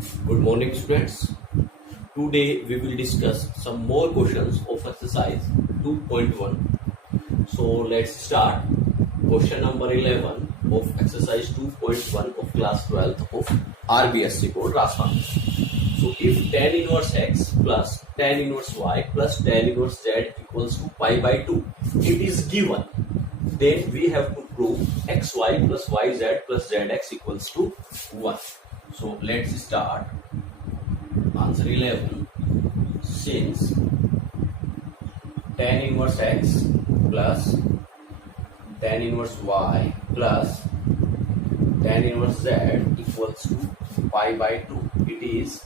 Good morning, students. Today we will discuss some more questions of exercise 2.1. So let's start. Question number 11 of exercise 2.1 of class 12 of RBSC code Rajasthan. So if tan inverse x plus tan inverse y plus tan inverse z equals to pi by 2, it is given. Then we have to prove xy plus yz plus zx equals to 1. So let's start. Answer 11. Since tan inverse x plus tan inverse y plus tan inverse z equals to pi by 2, it is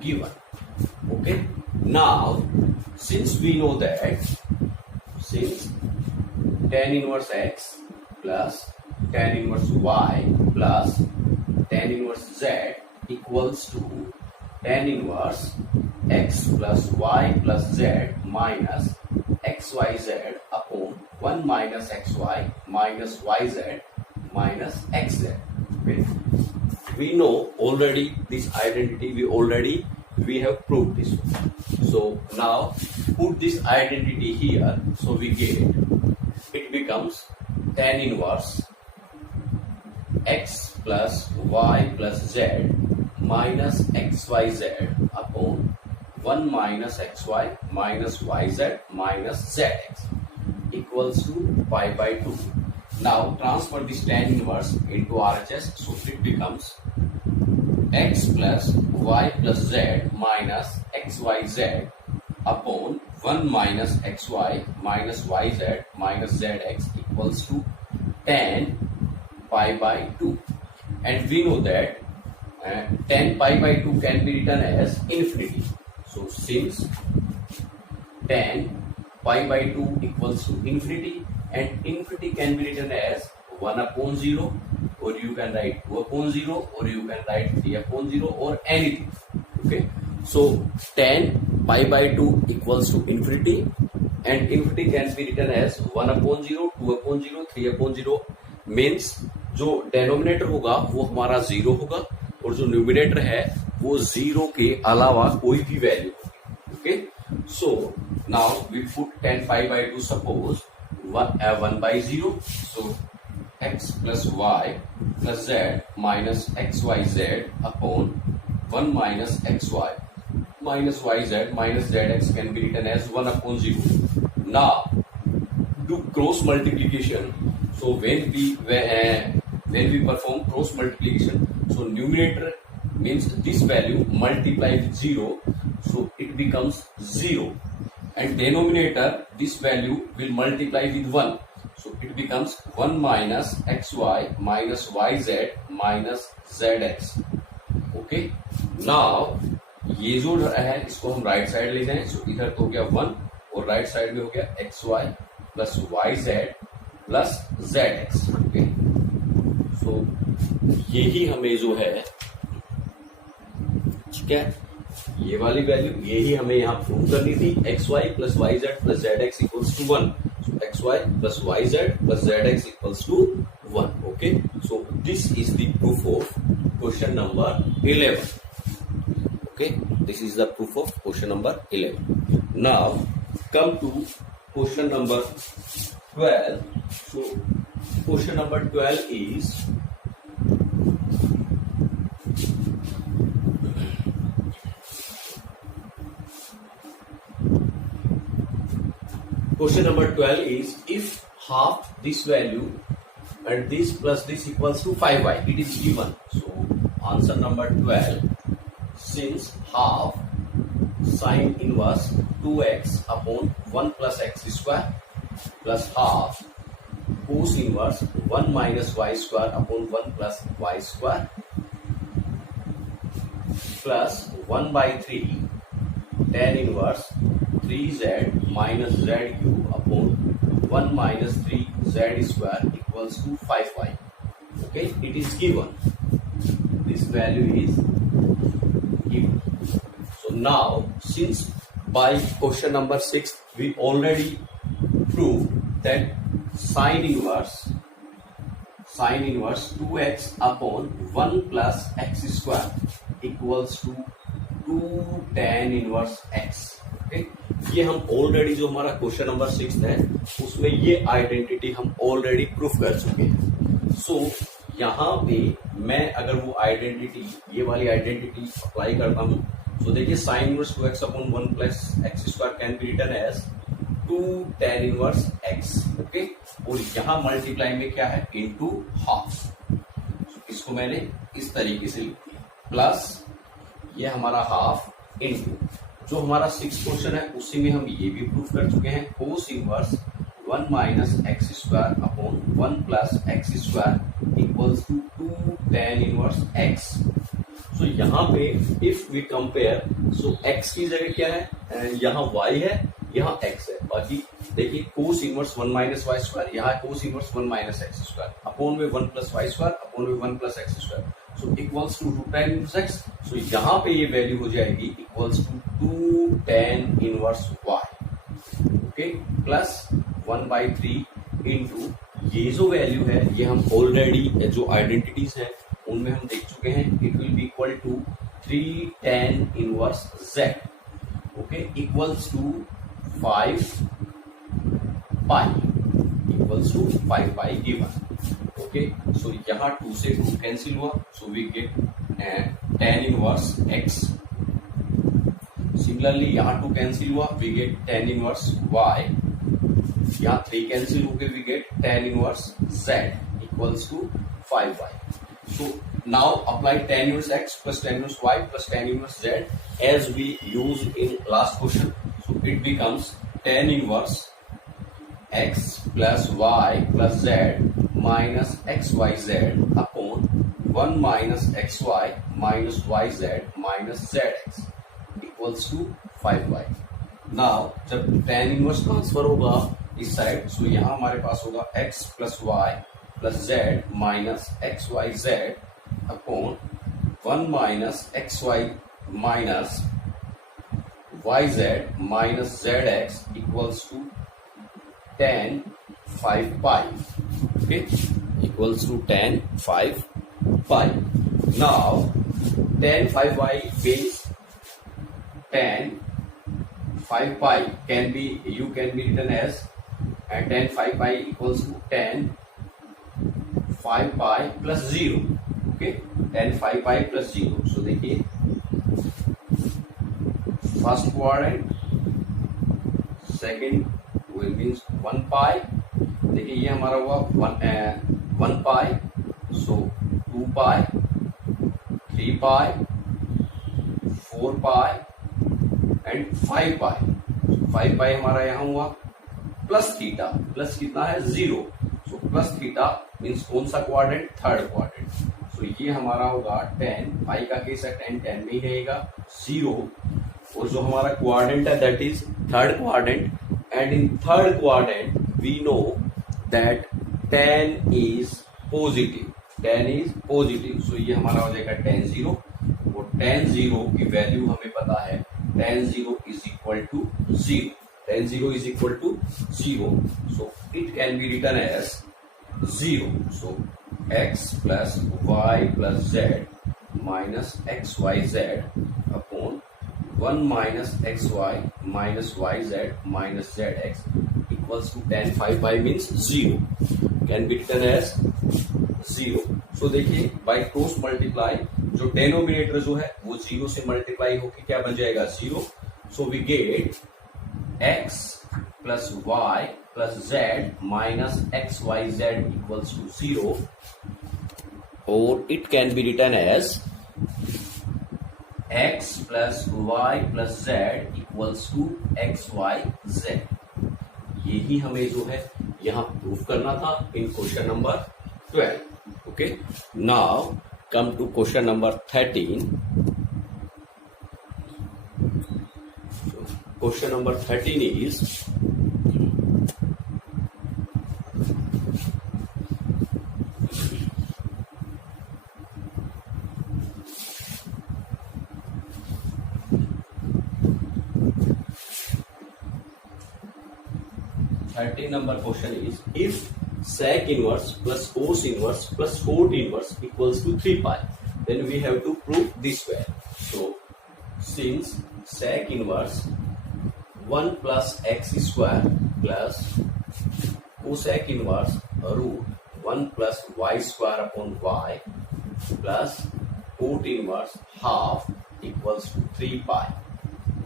given. Okay. Now, since we know that since tan inverse x plus tan inverse y plus tan inverse z equals to tan inverse x plus y plus z minus xyz upon 1 minus xy minus yz minus xz. Okay. We know already this identity, we have proved this one. So now put this identity here, so we get it becomes tan inverse x plus y plus z minus xyz upon 1 minus xy minus yz minus zx equals to pi by 2. Now transfer this tan inverse into RHS, so it becomes x plus y plus z minus xyz upon 1 minus xy minus yz minus zx equals to tan pi by 2. And we know that tan pi by 2 can be written as infinity. So since tan pi by 2 equals to infinity, and infinity can be written as 1 upon 0, or you can write 2 upon 0, or you can write 3 upon 0, or anything. Okay. So tan pi by 2 equals to infinity, and infinity can be written as 1 upon 0, 2 upon 0, 3 upon 0. Means जो denominator होगा वो हमारा 0 होगा, और जो numerator है वो 0 के अलावा कोई भी वैल्यू होगी. Okay. So now we put tan pi by 2 सपोज 1 by 0. So x plus y plus z minus xyz upon 1 minus xy minus yz minus zx can be written as 1 upon 0. Now do cross multiplication. So when we perform cross multiplication, so numerator means this value multiplied with 0, so it becomes 0, and denominator this value will multiply with 1, so it becomes 1 minus xy minus yz minus zx. Okay. Now ये जो है इसको हम right side ले जाएं, सो इधर तो हो गया 1 और राइट साइड में हो गया xy plus yz plus zx. Okay. So यही हमें जो है, ठीक है, ये वाली वैल्यू यही हमें यहाँ प्रूव करनी थी. xy plus yz plus zx equals to 1. So xy plus yz plus zx equals to 1. Okay. So this is the proof of question number 11. Okay, this is the proof of question number 11. Now come to question number 12. So question number 12 is if half this value and this plus this equals to 5y, it is given. So answer number 12. Since half sine inverse 2x upon 1 plus x square plus half cos inverse 1 minus y square upon 1 plus y square plus 1 by 3 tan inverse 3z minus z cube upon 1 minus 3z square equals to 5y. Okay, it is given. This value is given. So now, since by question number 6 we already proved that sine inverse sine inverse 2x upon 1 plus x square equals to 2 tan inverse x। Okay, ये हम already जो हमारा question number 6 है उसमें ये identity हम already proof कर चुके हैं। सो यहाँ पे मैं अगर वो आइडेंटिटी, ये वाली आइडेंटिटी अप्लाई करता हूं, तो देखिए sine inverse 2x upon 1 plus x square can be written as 2 tan inverse x। Okay, और यहाँ मल्टीप्लाई में क्या है, इनटू हाफ। इसको मैंने इस तरीके से लिख दिया, प्लस ये हमारा हाफ इनटू जो हमारा 6 क्वेश्चन है उसी में हम ये भी प्रूफ कर चुके हैं, cos inverse 1 minus x square upon 1 plus x square equals to 2 tan inverse x। So यहाँ पे if we compare, so x की जगह क्या है, यहाँ y है, यहाँ x है। बाकी देखिए cos inverse 1 minus Y square, यहाँ cos inverse 1 minus x square upon में 1 प्लस वाई स्क्वायर अपॉन में 1 plus x square, so equals to 2 tan inverse x। So यहाँ पे ये वैल्यू हो जाएगी equals to 2 tan inverse y। Okay, plus 1/3 into ये जो वैल्यू है ये हम ऑलरेडी जो आइडेंटिटीज है उनमें हम देख चुके हैं, it will be equal to 3 tan inverse z। Okay, equals to 5 pi, equals to 5 pi given. Okay, so यहाँ 2 से 2 कैंसिल हुआ, so we get tan inverse x। Similarly यहाँ 2 कैंसिल हुआ, we get tan inverse y। यहाँ 3 cancel होके we get tan inverse z equals to 5y। So now apply tan inverse x plus tan inverse y plus tan inverse z as we used in last question. So it becomes tan inverse x plus y plus z minus xyz upon 1 minus xy minus yz minus zx equals to 5y। Now जब tan inverse transfer होगा इस side, सो यहाँ हमारे पास होगा x plus y plus z minus x y z upon 1 minus x y minus y z minus z x equals to tan 5 pi. Okay, equals to tan 5 pi. Now tan 5 pi base tan 5 pi can be written as tan 5 pi equals to tan 5 pi plus 0। Okay, tan 5 pi plus 0। So देखिए first quadrant, second will means 1 pi. देखिए ये हमारा हुआ 1 पाई, सो 2 पाई, 3 पाई, 4 पाई and 5 पाई। 5 पाई हमारा यहाँ हुआ plus theta, plus कितना है 0। सो प्लस थीटा मीन्स कौन सा क्वाड्रेंट, थर्ड क्वाड्रेंट। सो ये हमारा होगा 10 पाई का केस है, 10 में ही रहेगा 0। और जो हमारा क्वाड्रेंट है that is third quadrant and in third quadrant we know that tan is positive, tan is positive. So ये हमारा हो जाएगा tan 0 और tan 0 की वैल्यू हमें पता है, tan 0 is equal to 0, tan 0 is equal to 0, so it can be written as 0. So x plus y plus z minus xyz upon 1 minus xy minus yz minus zx equals to tan 5 by means 0, can be written as 0. So देखिए by cross multiply जो denominator जो है वो 0 से multiply होकर क्या बन जाएगा 0। So we get x plus y plus z minus xyz equals to 0, or it can be written as x plus y plus z equals to xyz। यही हमें जो है यहाँ प्रूफ करना था in question number 12। Okay, now come to question number 13। Question number 13 is number question is if sec inverse plus cos inverse plus cot inverse equals to 3 pi. Then we have to prove this value. So since sec inverse 1 plus x square plus cosec inverse root 1 plus y square upon y plus cot inverse half equals to 3 pi.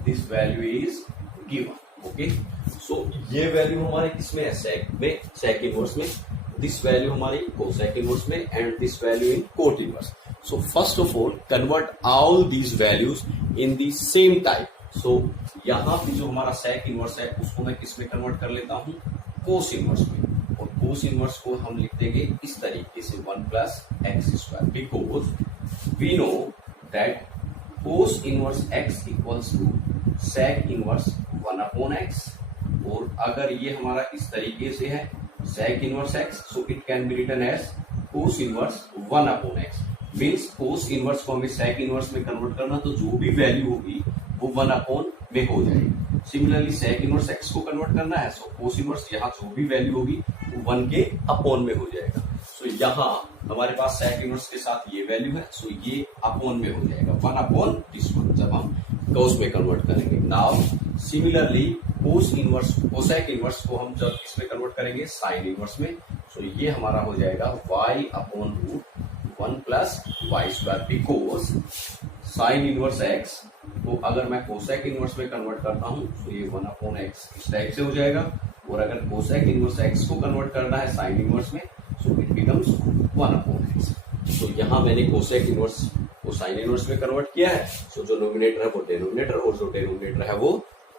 This value is given. Okay so ये value हमारे किसमें है, sec में, sec inverse में, this value हमारी cosec inverse में and this value in cot inverse. So first of all convert all these values in the same type. So यहाँ पे जो हमारा सेक इनवर्स है उसको मैं किस में कन्वर्ट कर लेता हूँ, कोस इनवर्स में. और कोस इनवर्स को हम लिख देंगे इस तरीके से 1 plus x square, because we know that cos inverse x equals to sec inverse 1 upon x. और अगर ये हमारा इस तरीके से है sec inverse x, so it can be written as cos inverse 1 upon x. Means cos inverse को हमें सेक इनवर्स में कन्वर्ट करना, तो जो भी वैल्यू होगी वो 1 अपॉन में हो जाएगी. सिमिलरली सेक इनवर्स एक्स को कन्वर्ट करना है, सो कोस इनवर्स यहाँ जो भी वैल्यू होगी वो 1 के अपॉन में हो जाएगा. सो यहाँ हमारे पास सेक इनवर्स के साथ ये वैल्यू है, सो ये अपॉन में हो जाएगा 1 अपॉन दिस वन जब हम कोस में कन्वर्ट करेंगे. Now similarly cos inverse, cosec inverse को हम जब इसमें कन्वर्ट करेंगे साइन इनवर्स में, सो ये हमारा हो जाएगा y upon root 1 plus Y square. Because sine inverse x को अगर मैं कोसेक इनवर्स में कन्वर्ट करता हूं तो ये 1 अपॉन एक्स इस टाइप से हो जाएगा. और अगर कोसेक इनवर्स x को कन्वर्ट करना है साइन इनवर्स में, सो इट बिकम्स 1 अपॉन एक्स. तो यहाँ मैंने कोसेक इनवर्स को साइन इनवर्स में कन्वर्ट किया है, सो जो नोमिनेटर है वो डिनोमिनेटर और जो डिनोमिनेटर है वो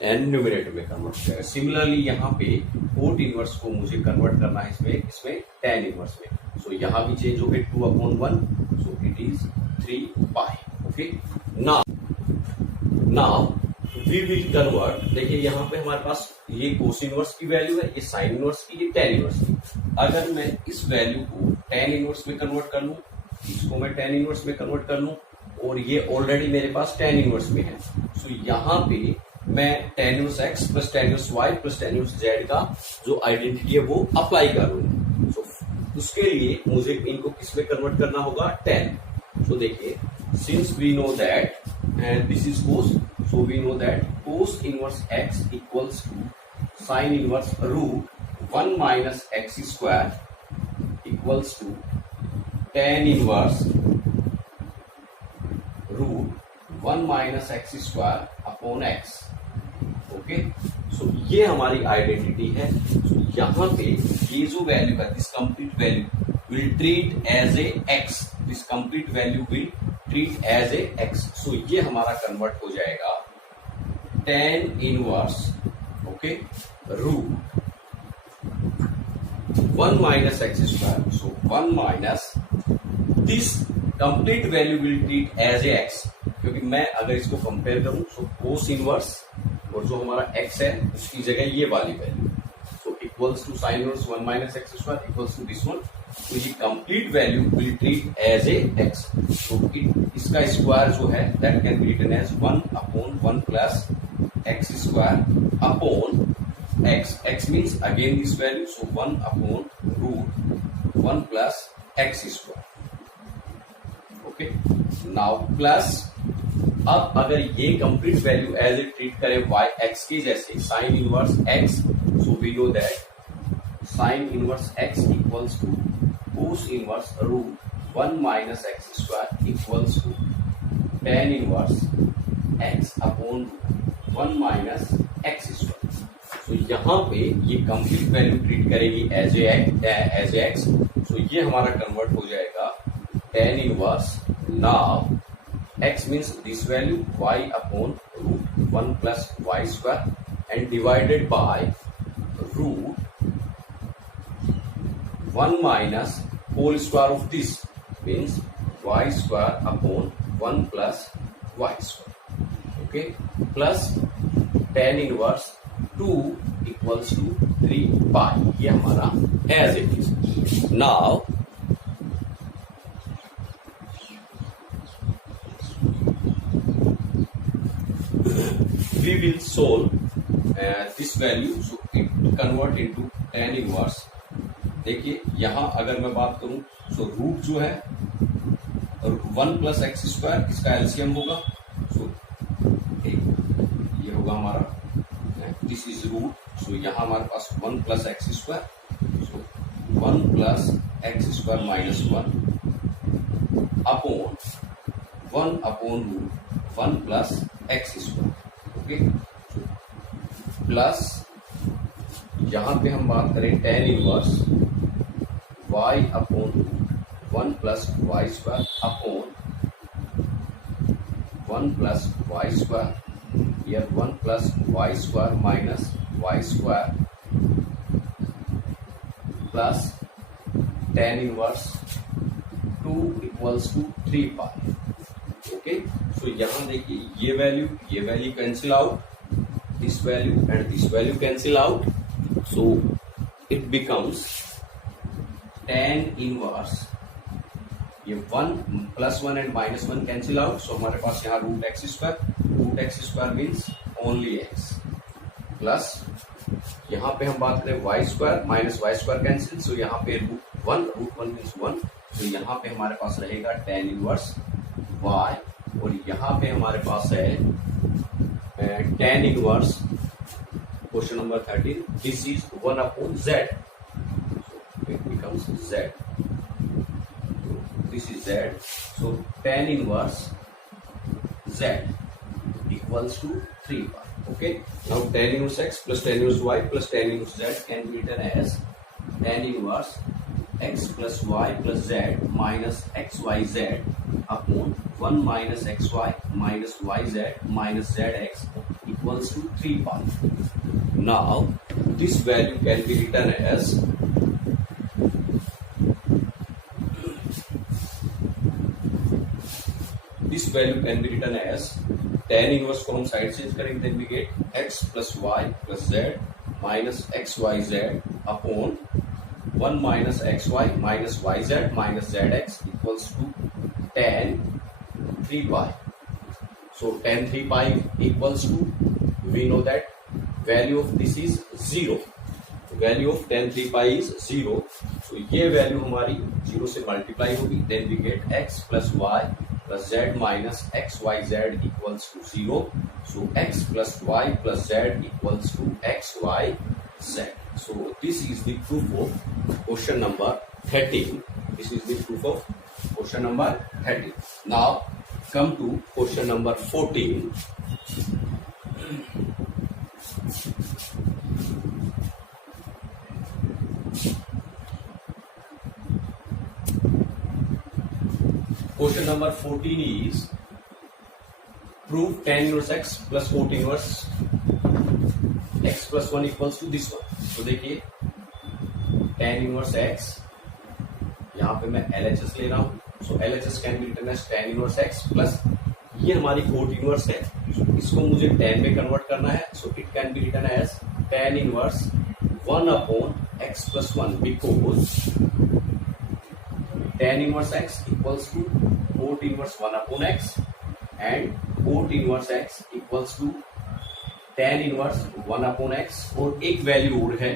एन न्यूमिनेटर में कन्वर्ट किया. सिमिलरली यहाँ पे कोट इनवर्स को मुझे कन्वर्ट करना है इसमें टेन इनवर्स में. सो यहाँ भी चेंज हो गए 2 upon 1, so it is 3 pi. Okay now we will convert. देखिए यहाँ पे हमारे पास ये कोस इनवर्स की वैल्यू है, ये साइन इनवर्स की, ये टेन इनवर्स की. अगर मैं इस वैल्यू को टेन इनवर्स में कन्वर्ट कर लूं, इसको मैं टेन इनवर्स में कन्वर्ट कर लूं, और ये ऑलरेडी मेरे पास टेन इनवर्स में है, सो यहाँ पे मैं tan inverse x plus tan inverse y plus tan inverse z का जो आइडेंटिटी है वो अप्लाई करूंगा. सो उसके लिए मुझे इनको किस में कन्वर्ट करना होगा, 10. सो देखिए since we know that and this is cos, so we know that cos inverse x equals to sine inverse root 1 minus x square equals to tan inverse root 1 minus x square upon x. Okay so ये हमारी identity है. सो यहाँ पे ये जो value है, this complete value will treat as a X, this complete value will treat as a X. So ये हमारा कन्वर्ट हो जाएगा tan inverse okay root 1 minus x square. So 1 minus this complete value will treat as a X, क्योंकि मैं अगर इसको compare करूं सो cos inverse और जो हमारा x है उसकी जगह ये वाली value, so equals to sine inverse 1 minus x square equals to this one. तो ये complete value will treat as a x. तो इसका स्क्वायर जो है that can be written as 1 upon 1 plus x square upon x. x means again this value, so 1 upon root 1 plus x square. Okay now plus अब अगर ये complete value as a treat करें Y X की जैसे sine inverse x, so we know that sine inverse x equals to cos inverse root 1 minus x square equals to tan inverse X upon 1 minus x square. So यहाँ पे ये complete value treat करेगी as a X. So ये हमारा convert हो जाएगा tan inverse. Now x means this value y upon root 1 plus y square and divided by root 1 minus whole square of this means y square upon 1 plus y square. Okay plus tan inverse 2 equals to 3 pi. ये हमारा as it is. Now we will solve this value, so it convert into tan inverse देखिए यहाँ अगर मैं बात करूं so root जो है 1 प्लस एक्स स्क्वायर इसका एलसीएम होगा। सो ये होगा हमारा दिस इज रूट। सो यहाँ हमारे पास 1 plus x square, so 1 plus x square minus 1 upon 1 upon root 1 plus x square. Okay, plus यहां पे हम बात करें tan inverse y upon root 1 plus Y square upon 1 plus Y square, या 1 plus Y square minus Y square plus tan inverse 2 equals to 3 pi. Okay, so यहां देखिए ये value cancel out, this value and this value cancel out, so it becomes tan inverse, ये 1 plus 1 and minus 1 cancel out, so हमारे पास यहाँ root X square means only X, plus यहाँ पे हम बात करें Y square minus Y square cancel, so यहाँ पे रूट वन मीन्स 1, तो यहाँ पे हमारे पास रहेगा tan इनवर्स y, और यहाँ पे हमारे पास है tan inverse question number 13, this is 1 upon z, so it becomes z, this is z, so tan inverse z equals to 3 pi. Okay, now tan inverse x plus tan inverse y plus tan inverse z can be written as tan inverse x plus y plus z minus xyz upon 1 minus xy minus yz minus zx equals to 3 pi. Now this value can be written as tan inverse को हम side change करेंगे, then we get x plus y plus z minus xyz upon 1 minus xy minus yz minus zx equals to tan 3 pi. So tan 3 pi equals to, we know that value of this is 0. Value of tan 3 pi is 0. So ये value हमारी 0 से multiply होगी, then we get x plus y plus z minus xyz equals to 0. So x plus y plus z equals to xyz. So this is the proof of question number 13. This is the proof of question number 13. Now come to question number 14. Question number 14 is prove tan inverse x plus cot inverse x plus 1 equals to this one. तो देखिए tan inverse x, यहाँ पे मैं LHS ले रहा हूँ, so LHS can be written as tan inverse x plus ये हमारी cot inverse है, so इसको मुझे tan में कन्वर्ट करना है, so it can be written as tan inverse 1 upon x plus 1 because tan inverse x equals to cot inverse 1 upon x and cot inverse x equals to tan inverse 1 upon x, और एक value और है,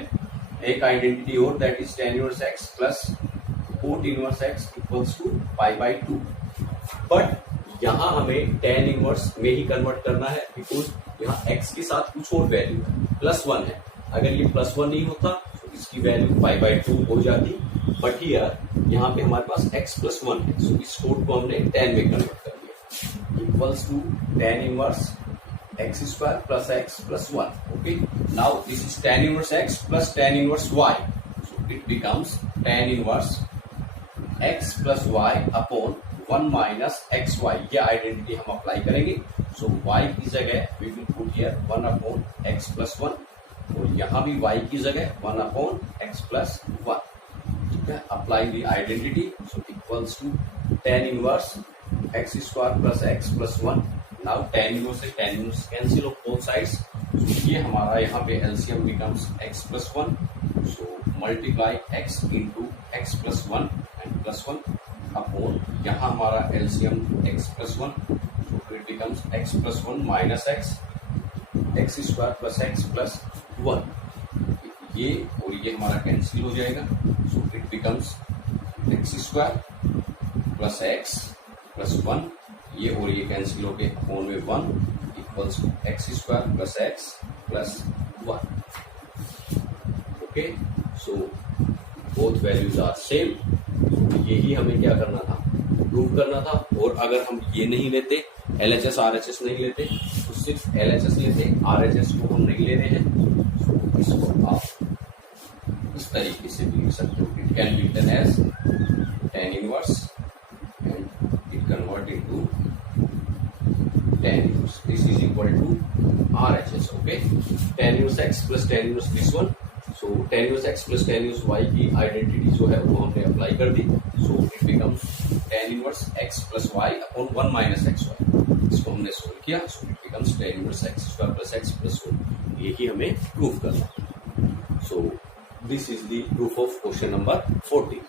एक identity और, that is tan inverse x plus cot inverse x equals to pi by 2. But यहाँ हमें tan inverse में ही convert करना है बिकॉज यहाँ x के साथ कुछ और वैल्यू है, +1 है, अगर ये +1 नहीं होता तो इसकी वैल्यू pi by 2 हो जाती, बट हियर यहाँ पे हमारे पास x plus 1 है, सो इस कोड को हमने tan में कन्वर्ट कर दिया, equals to tan inverse x square plus x plus 1. Okay, now this is tan inverse x plus tan inverse y, so it becomes tan inverse x plus y upon 1 minus xy, ये identity हम apply करेंगे, so y की जगह we will put here 1 upon x plus 1, और यहाँ भी y की जगह 1 upon x plus 1. Apply the identity, so equals to tan inverse x square plus x plus 1. Now tan inverse से tan inverse cancel of both sides, so ये हमारा यहाँ पे LCM becomes x plus 1, so multiply x into x plus 1 and plus 1 upon यहाँ हमारा LCM x plus 1, so it becomes x plus 1 minus x square plus x plus 1. ये और ये हमारा कैंसिल हो जाएगा, So it becomes x square plus x plus 1, ये और ये कैंसिल हो गए, अपॉन में 1 equals to x square plus x plus 1. Okay, so both values are same. यही हमें क्या करना था, प्रूव करना था. और अगर हम ये नहीं लेते, LHS RHS नहीं लेते, तो सिर्फ LHS लेते, RHS को हम नहीं ले रहे हैं. तो इसको आप इस तरीके से भी लिख सकते हो. It can be written as tan inverse and it convert into tan inverse. This is equal to RHS. Okay, tan inverse x plus tan inverse this one. So tan inverse x plus tan inverse y की identity जो है वो हमने apply कर दी. So it becomes tan inverse x plus y upon 1 minus xy. इसको हमने solve किया. So it becomes tan inverse x square plus x plus 1. यही हमें प्रूफ करना. So this is the proof of question number 14.